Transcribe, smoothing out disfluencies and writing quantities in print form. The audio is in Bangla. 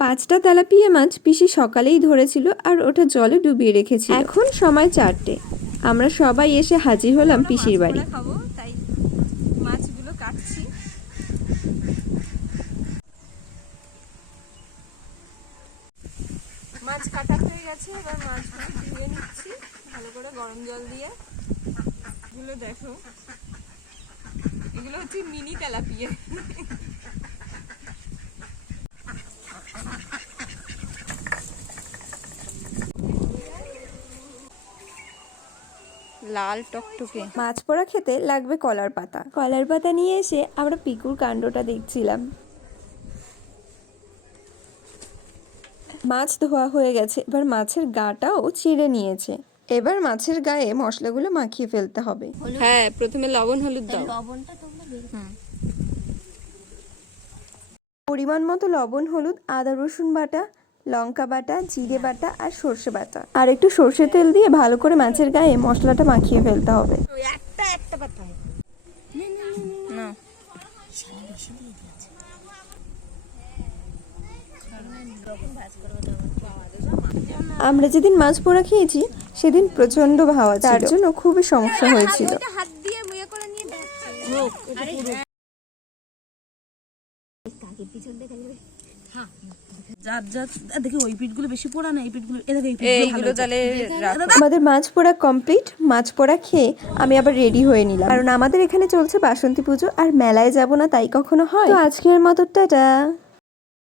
5টা তেলাপিয়া মাছ পিসি সকালেই ধরেছিল আর ওটা জলে ডুবিয়ে রেখেছিল। এখন সময় 4টে। আমরা সবাই এসে হাজির হলাম পিসির বাড়ি। খাবো তাই মাছগুলো কাটছি। মাছ কাটা হয়ে গেছে, এবার মাছগুলো ধুয়ে নিচ্ছি ভালো করে গরম জল দিয়ে। এগুলো দেখো, এগুলো হচ্ছে মিনি তেলাপিয়া। লাল টকটকে। মাছ পোড়া খেতে লাগবে কলার পাতা। কলার পাতা নিয়ে এসে আমরা পিকুর কাণ্ডটা দেখছিলাম। মাছ ধোয়া হয়ে গেছে, এবার মাছের গাটাও চিড়ে নিয়েছে। এবার মাছের গায়ে মশলাগুলো মাখিয়ে ফেলতে হবে। হ্যাঁ, প্রথমে লবণ হলুদ দাও। পরিমাণ মতো লবণ, হলুদ, আদা রসুন বাটা, লঙ্কা বাটা, জিরে বাটা আর সর্ষে বাটা আর একটু সর্ষে তেল দিয়ে ভালো করে মাছের গায়ে মশলাটা মাখিয়ে ফেলতে হবে। একটা পাতা না, আমরা যেদিন মাছ পোড়া খেয়েছি সেদিন প্রচন্ড হাওয়া, তার জন্য খুবই সমস্যা হয়েছিল। হাত দিয়ে মুয়ে করে নিয়ে আমাদের মাছ পোড়া কমপ্লিট। মাছ পোড়া খেয়ে আমি আবার রেডি হয়ে নিলাম, কারণ আমাদের এখানে চলছে বাসন্তী পুজো আর মেলায় যাব না তাই কখনো হয়। তো আজকের মতো টাটা।